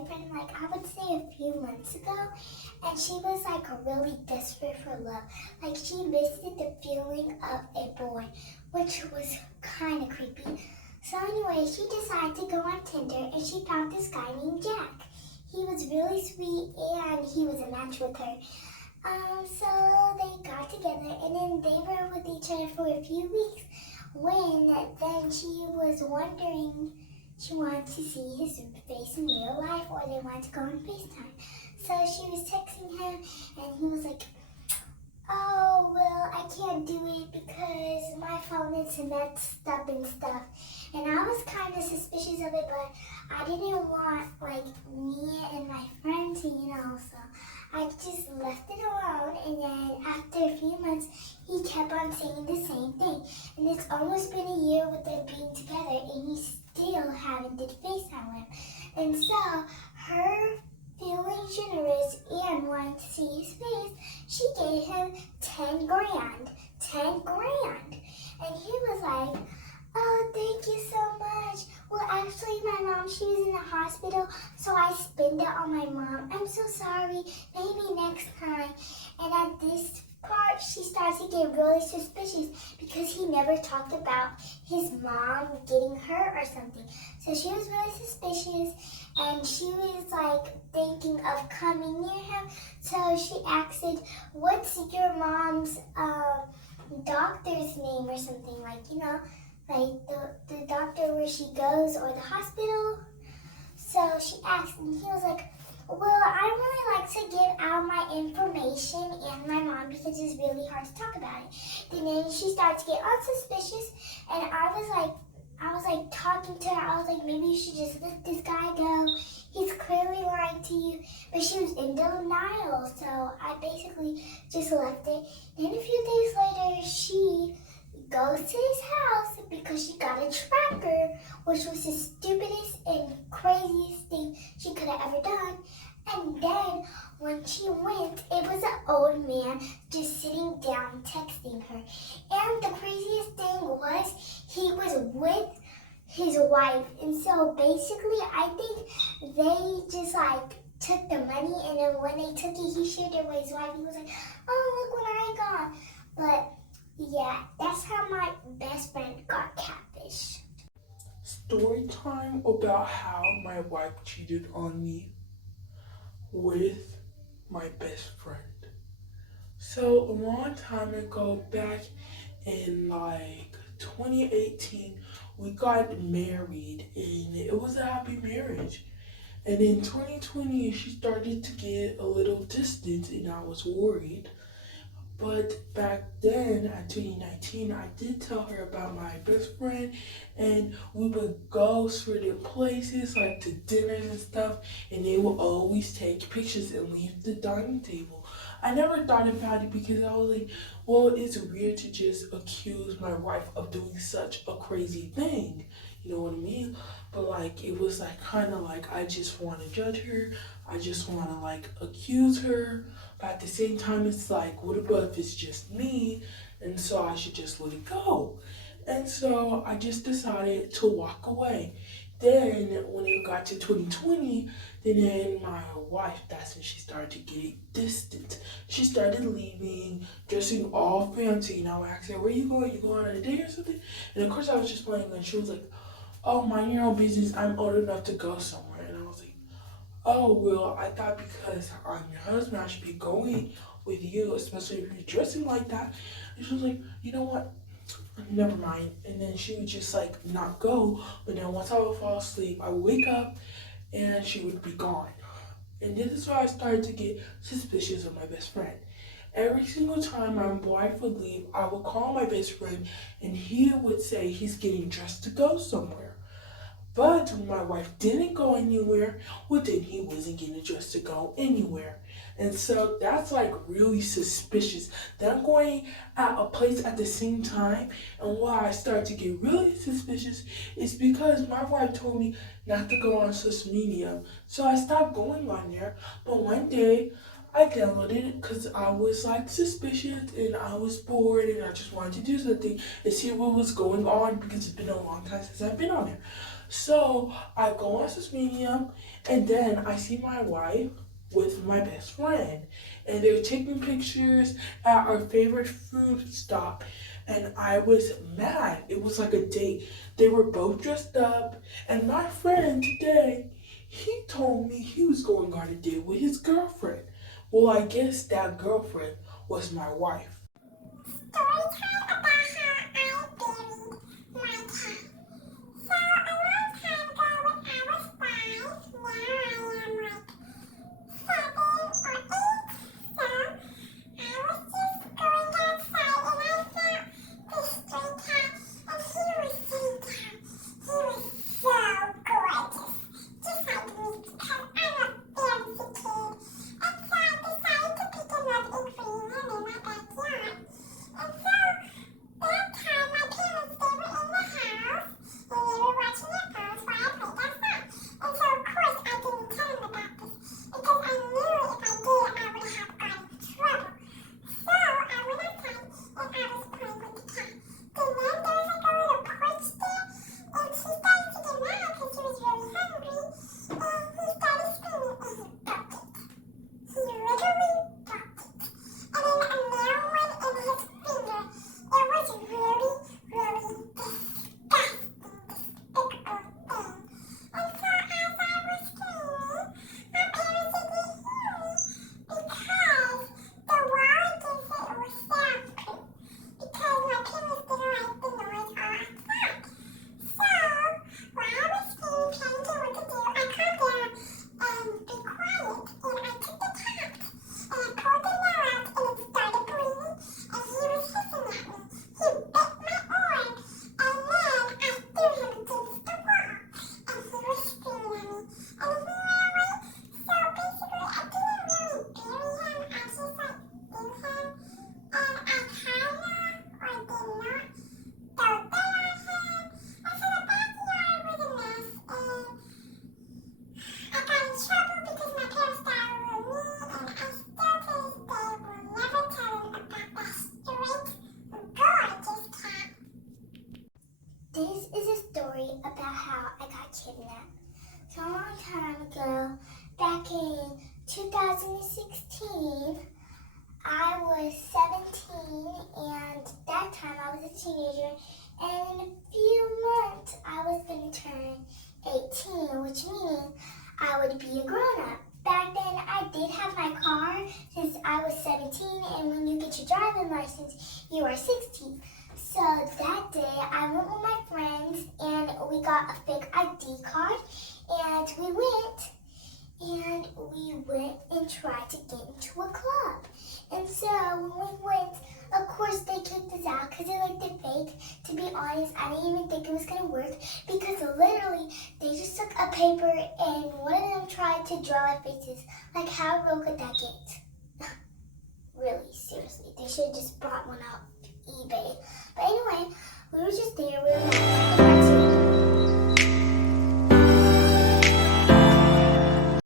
boyfriend, like I would say a few months ago, and she was like really desperate for love. Like she missed the feeling of a boy, which was kind of creepy. So anyway, she decided to go on Tinder, and she found this guy named Jack. He was really sweet, and he was a match with her. So they got together, and then they were with each other for a few weeks. When then she was wondering, she wanted to see his face in real life, or they wanted to go on FaceTime. So she was texting him, and he was like, "Oh, well, I can't do it because my phone is messed up and stuff." And I was kind of suspicious of it, but I didn't want like me and my friend to, so I just left it alone. And then after a few months, he kept on saying the same thing. And it's almost been a year with them being together, and he still haven't did FaceTime with him. And so her feeling generous and wanting to see his face, she gave him 10 grand. 10 grand. And he was like, "Oh, thank you so much. Well, actually, my mom, she was in the hospital, so I spent it on my mom. I'm so sorry. Maybe next time." And at this part, she starts to get really suspicious because he never talked about his mom getting hurt or something. So she was really suspicious, and she was like thinking of coming near him. So she asked, "What's your mom's doctor's name?" or something, like like the doctor where she goes, or the hospital. So she asked, and he was like, "Well, I don't really like to give out my information and my mom because it's really hard to talk about it." And then she started to get unsuspicious, and I was like talking to her. I was like, "Maybe you should just let this guy go. He's clearly lying to you." But she was in denial, so I basically just left it. Then a few days later, she goes to his house because she got a tracker, which was the stupidest and craziest thing she could have ever done. And then when she went, it was an old man just sitting down texting her. And the craziest thing was he was with his wife. And so basically, I think they just like took the money, and then when they took it, he shared it with his wife. He was like, "Oh, look what I got." But yeah, that's how my best friend got catfished. Story time about how my wife cheated on me with my best friend. So a long time ago, back in like 2018, we got married and it was a happy marriage. And in 2020, she started to get a little distant and I was worried. But back then, at 2019, I did tell her about my best friend, and we would go certain places, like to dinners and stuff, and they would always take pictures and leave the dining table. I never thought about it because I was like, well, it's weird to just accuse my wife of doing such a crazy thing. You know what I mean? But like, it was like kind of like I just want to judge her. I just want to like accuse her, but at the same time, it's like, what about if it's just me? And so I should just let it go. And so I just decided to walk away. Then when it got to 2020, then my wife, that's when she started to get distant. She started leaving, dressing all fancy. And I would ask her, "Where you going? You going on a date or something?" And of course I was just playing, and she was like, "Oh, mind your own business. I'm old enough to go somewhere." And I was like, "Oh, well, I thought because I'm your husband, I should be going with you, especially if you're dressing like that." And she was like, "You know what? Never mind." And then she would just like not go. But then once I would fall asleep, I would wake up and she would be gone. And this is where I started to get suspicious of my best friend. Every single time my wife would leave, I would call my best friend and he would say he's getting dressed to go somewhere. But when my wife didn't go anywhere, well, then he wasn't getting dressed to go anywhere. And so that's like really suspicious. Them going at a place at the same time, and why I started to get really suspicious is because my wife told me not to go on social media. So I stopped going on there. But one day, I downloaded it because I was like suspicious and I was bored and I just wanted to do something and see what was going on because it's been a long time since I've been on there. So I go on social media and then I see my wife with my best friend. And they're taking pictures at our favorite food stop. And I was mad. It was like a date. They were both dressed up. And my friend today, he told me he was going on a date with his girlfriend. Well, I guess that girlfriend was my wife. Story time about how I buried my cat. So a long time ago when I was 5, now I am like 7 or 8. So I was just going outside and I saw this stray cat and he was sitting down. He was so gorgeous, just like me because I'm a fancy kid. And so I decided to pick him up and bring him in my backyard. And so that time my parents, they were in the house and they were watching their phones while I played outside. And so of course I didn't tell them about this because I knew if I did I would have gotten in trouble. So I went outside and I was playing with the cat. And then there was like a little porch there and he started to get mad because he was really hungry and he started screaming and he got it. He literally got it. And then a nail went in his finger. It was really, really disgusting, despicable thing. And so as I was screaming, my parents didn't hear me because the word is that it was soundproof. Because my parents didn't like the noise outside. So while I was screaming, trying to what to do, I calmed down and be quiet. And I took the cat and I pulled the nail out and it started bleeding and he was hissing at me. He bit my arm and then I threw him against the wall and he was screaming at me and he ran away. So basically I didn't really bury him, I just like threw him and I kind of or did not throw dirt on him. And so the backyard was a mess and I got in trouble because my parents got over me and I still to this day will never tell them about that straight, gorgeous cat. This is a story about how I got kidnapped. So a long time ago, back in 2016, I was 17 and that time I was a teenager and in a few months I was going to turn 18, which means I would be a grown-up. Back then I did have my car since I was 17 and when you get your driving license you are 16. So that day I went with my friends and we got a fake ID card and we went and tried to get into a club. And so when we went, of course they kicked us out because they liked it fake. To be honest, I didn't even think it was going to work because literally they just took a paper and one of them tried to draw our faces. Like how real could that get? Really, seriously, they should have just brought one off eBay. But anyway, we were just there, we were